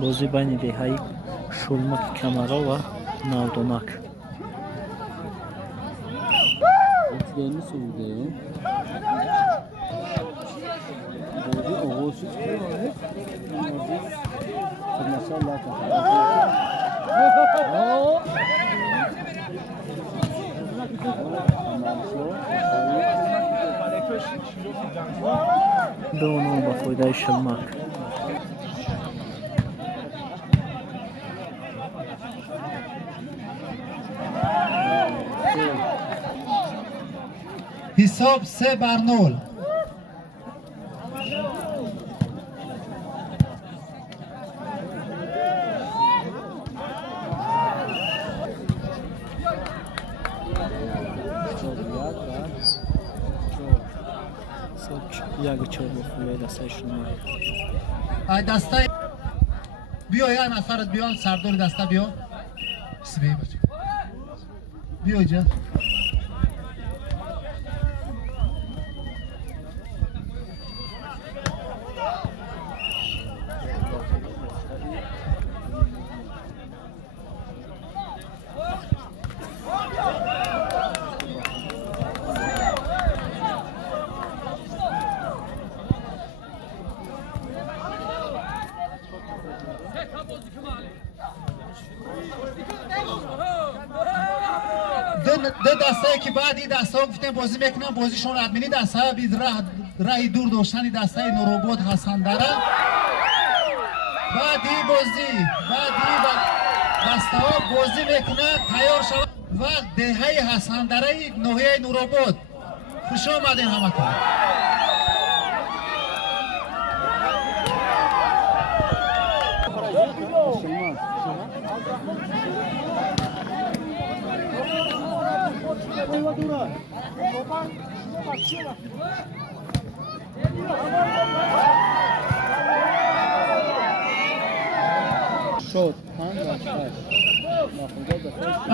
بازی بین دههای شلمک کمرا و ناودونک. Etkilerini söylüyor. Böyle oğulsuz koyuyor. Maşallah. دونو با فایده شلمک. حساب 3-0. یک چهار بخوره دسته شلمک. ای دسته بیا یک نفرت بیا سردار دسته بیا. بسم بچه. بیا جا. دو دسته که بعد این دسته ها گفتیم بازی میکنن بازیشون ادمینی دسته ها بید رای دور داشتن دسته نوروبود حسن داره بعد این بازی بعد این دسته ها بازی میکنن تیار شود و دهه حسن داره نوحیه نوروبود. خوش آمدین همه تا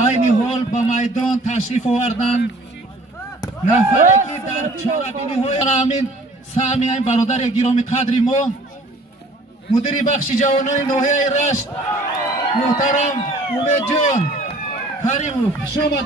اینی حال با میدان تشریف آوردن نفره که در چاربینی های امین سامی برادر گرامی قدری ما مدیر بخش جوانان ناحیه رشت محترم امید جان کریموف شما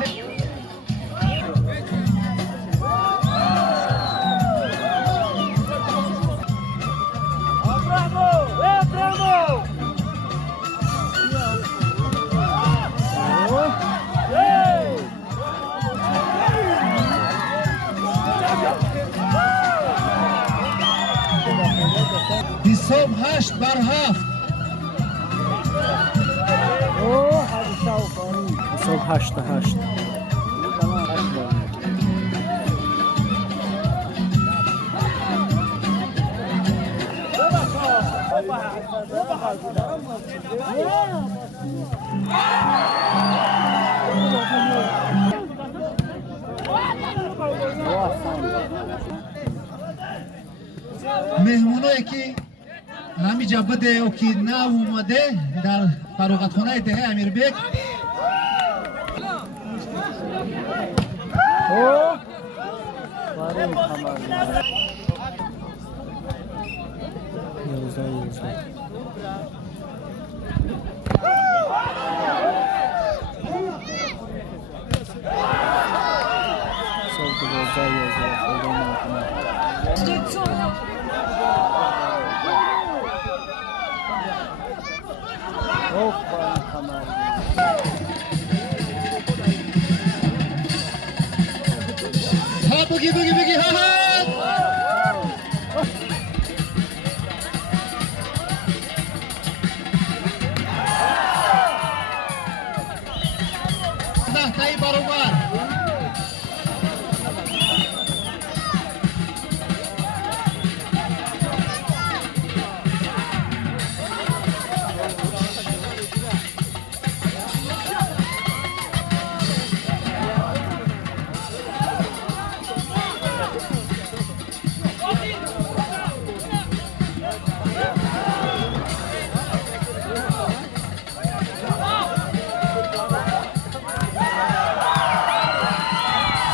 حساب 8-7. حساب 8-8. مهمونایی که همینجا بده و که نه اومده در فراغتخانه دهه امیربک بگی ها تایی برابر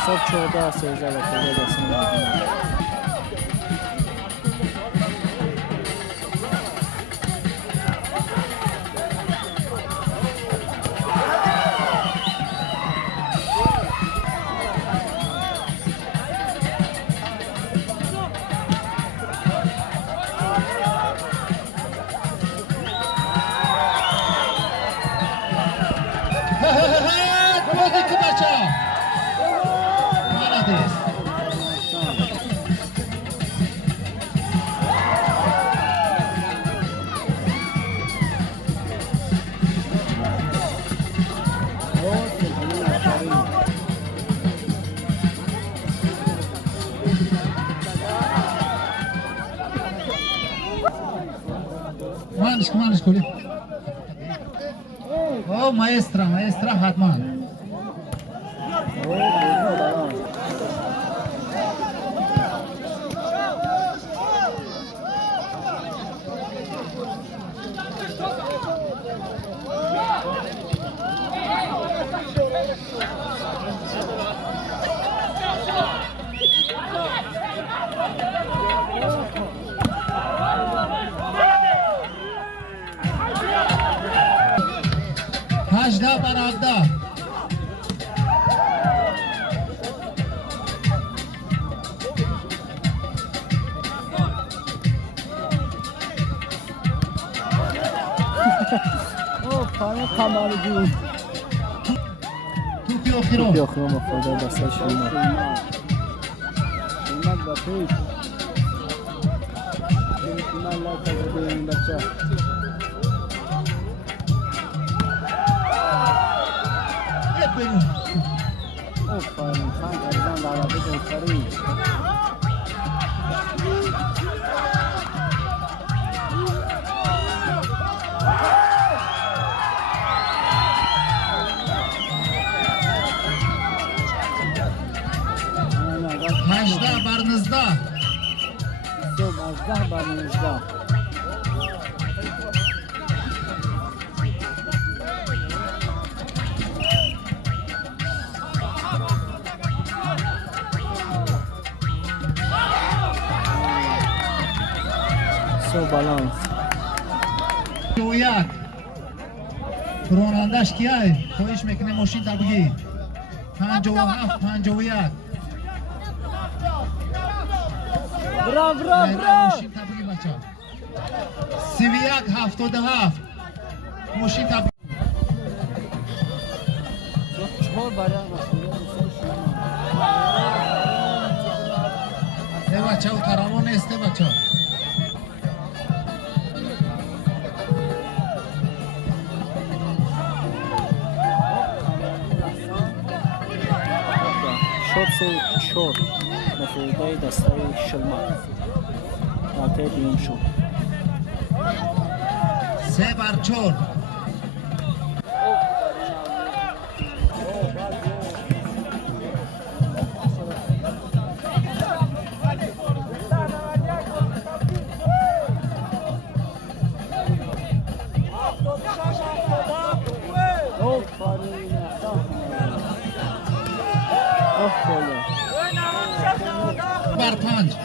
حساب 14-13 و خیلی دستان Manish kuli. Oh, maestra hatman. Hajda barabda. پای کمالگی توپی اخیرو اخیرو مفاده دسته شلمک با پیش فینال لا تزدی این بچه آفرین خان ارزان دعوتی دوستری Hajda barnızda. Mazda barnızda. So balans Uyak. Ronandash kiyay. Khoish mekne moshin tabgi. 57 51. Bravo. ماشین تبریک بچه‌ها. 31 77 ماشین تبریک. چهار برای بچه‌ها تراوان است بچه‌ها. شد شد مفاده دسته شلمک رابطه دیم شد 3-4 بر 5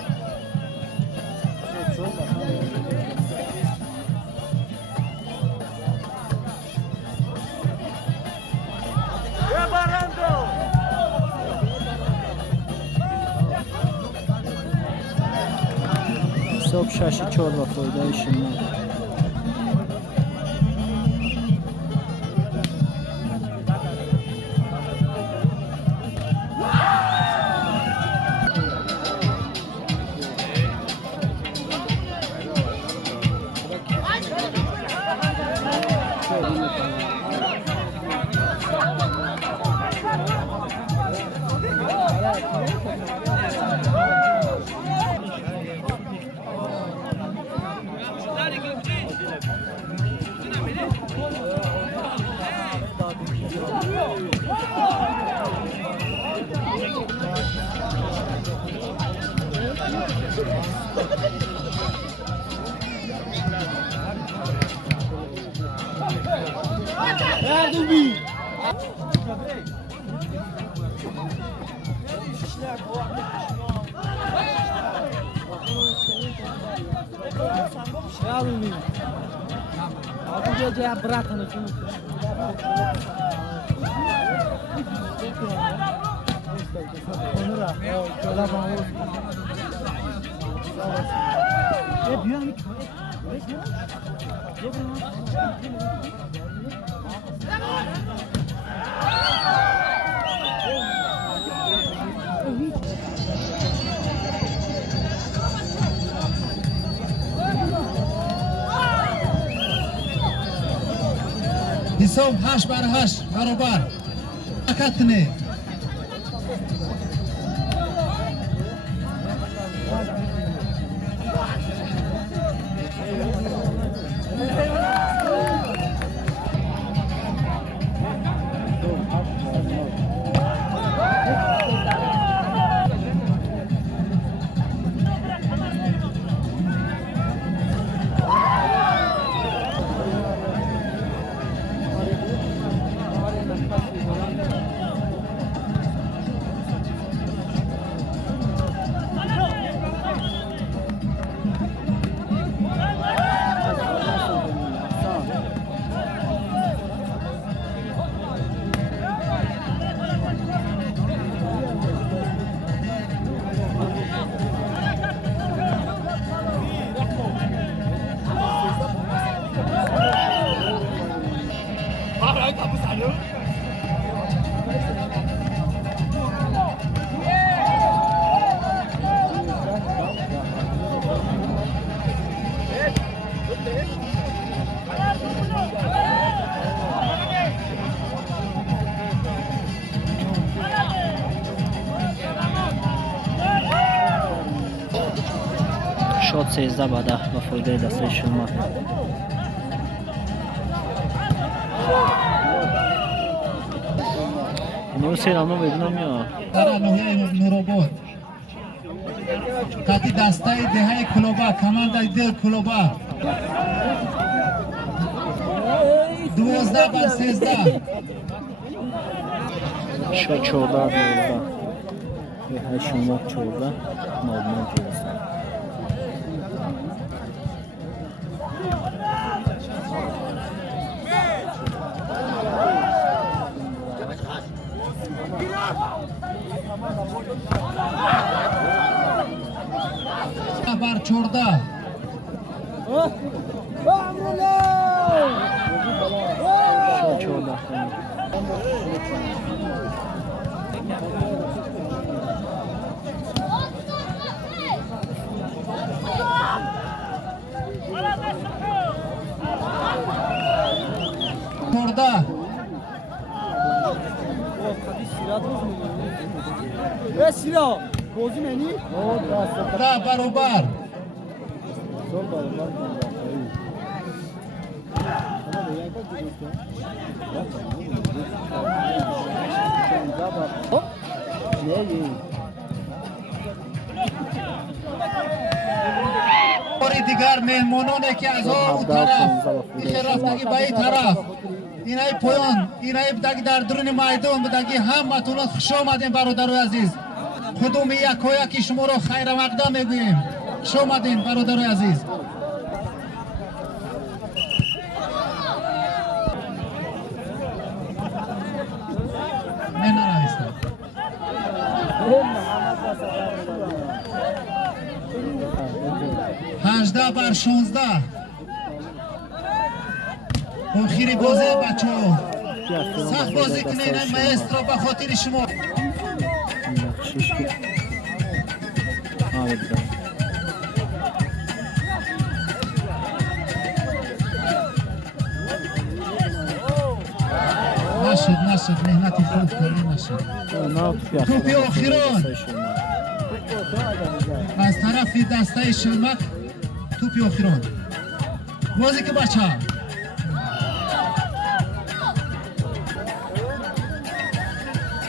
صبح 6-4 و فایده شلمک Aku dia berat kan itu. حساب 8-8 برابر حرکت نه 13 ба 10 ба фоидаи дастаи Шулмак. Инҳо серамно мебинам ё Дара ноҳияи Нуробод. Кати дастаи деҳаи Кулоба, командаи дил Кулоба. 12 ба 13. шо 14 деҳаи Шулмак 14 Молдмон 13. Бар 14. шо 14 14. سیرا بازی منی؟ Да, баробар. باری دیگر مهمانانه که از اون طرف این رفتگی به این طرف اینای پایان اینای بدگی در درون میدان بدگی همتون خوش آمدین برادرای عزیز. خودم یکایکی شما رو خیر مقدم میگوییم. خوش آمدین برادرای عزیز. من نرایستم 18 بر 16. آخری بازی بچه ها سخت بازی کنین ماسترو به خاطر شما. نشد مهنتی خوب کردی نشد. توپی آخران از طرف دسته شلمک. توپی آخران بازی که بچه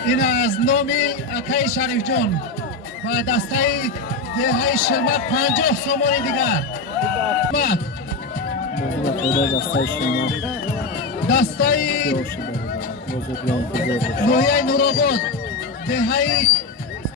این از نامی اکای شریف جان و دسته دههای شلمک 50 سومانی دیگر. دسته